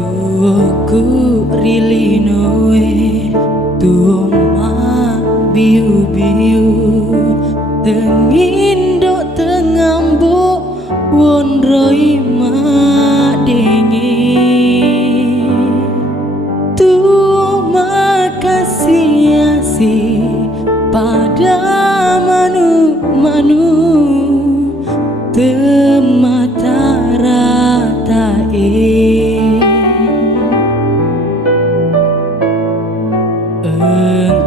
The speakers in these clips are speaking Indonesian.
Tuoku rilinoe tuoma biu-biu tengindo tengambo wondroi madenge tuoma kasih pada manu-manu temata ratae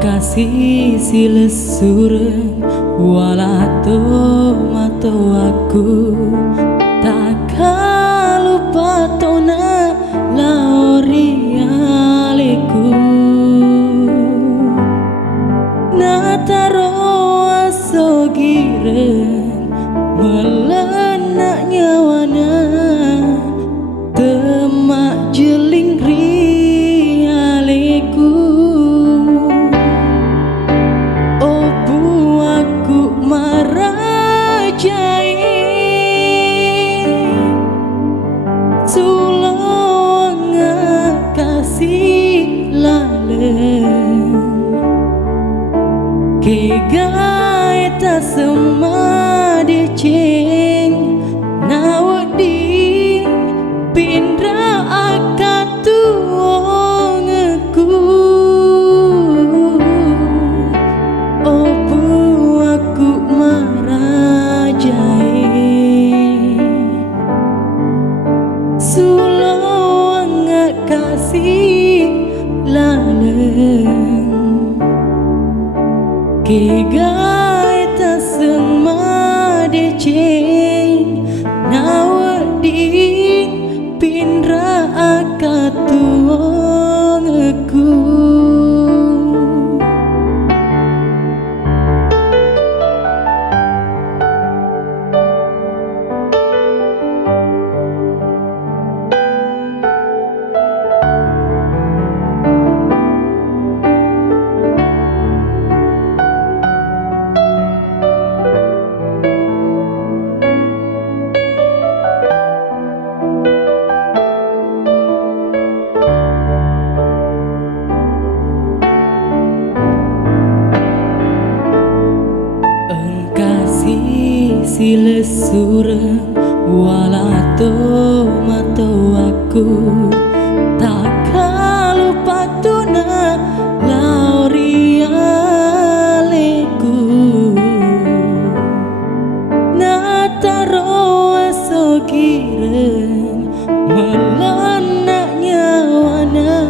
kasih silesureng walato mato aku tak lupa tona laorialeku nataro asogireng melenak nyawana temak jeling rialeku kegai ta sema deceng nawadi pindra akatu ongeku opu aku marajai sulong kasih laleng kegai ta sema deceng nawadi pindra akatu ongeku silesureng walato mato aku tak lupa tuna laorialeku nataro asogireng melenak nyawana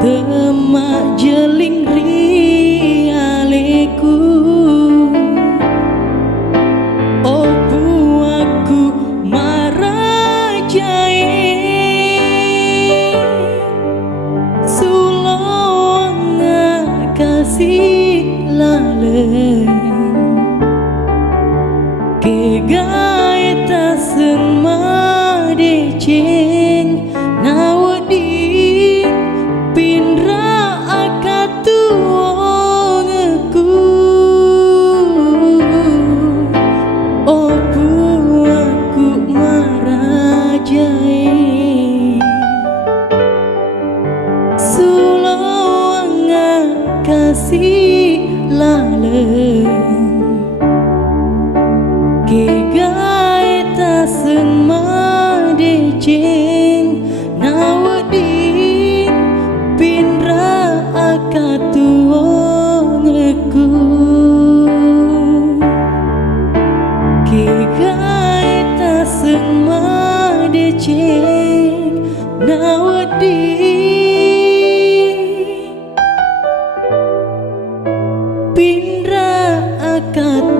temak jeling rialeku kegai ta sema deceng nawadi pindra akatu ongeku opu aku marajai sulong kasih laleng kegai ta sema deceng nawadi pindra akatu ongeku kegai ta sema deceng nawadi pindra akatu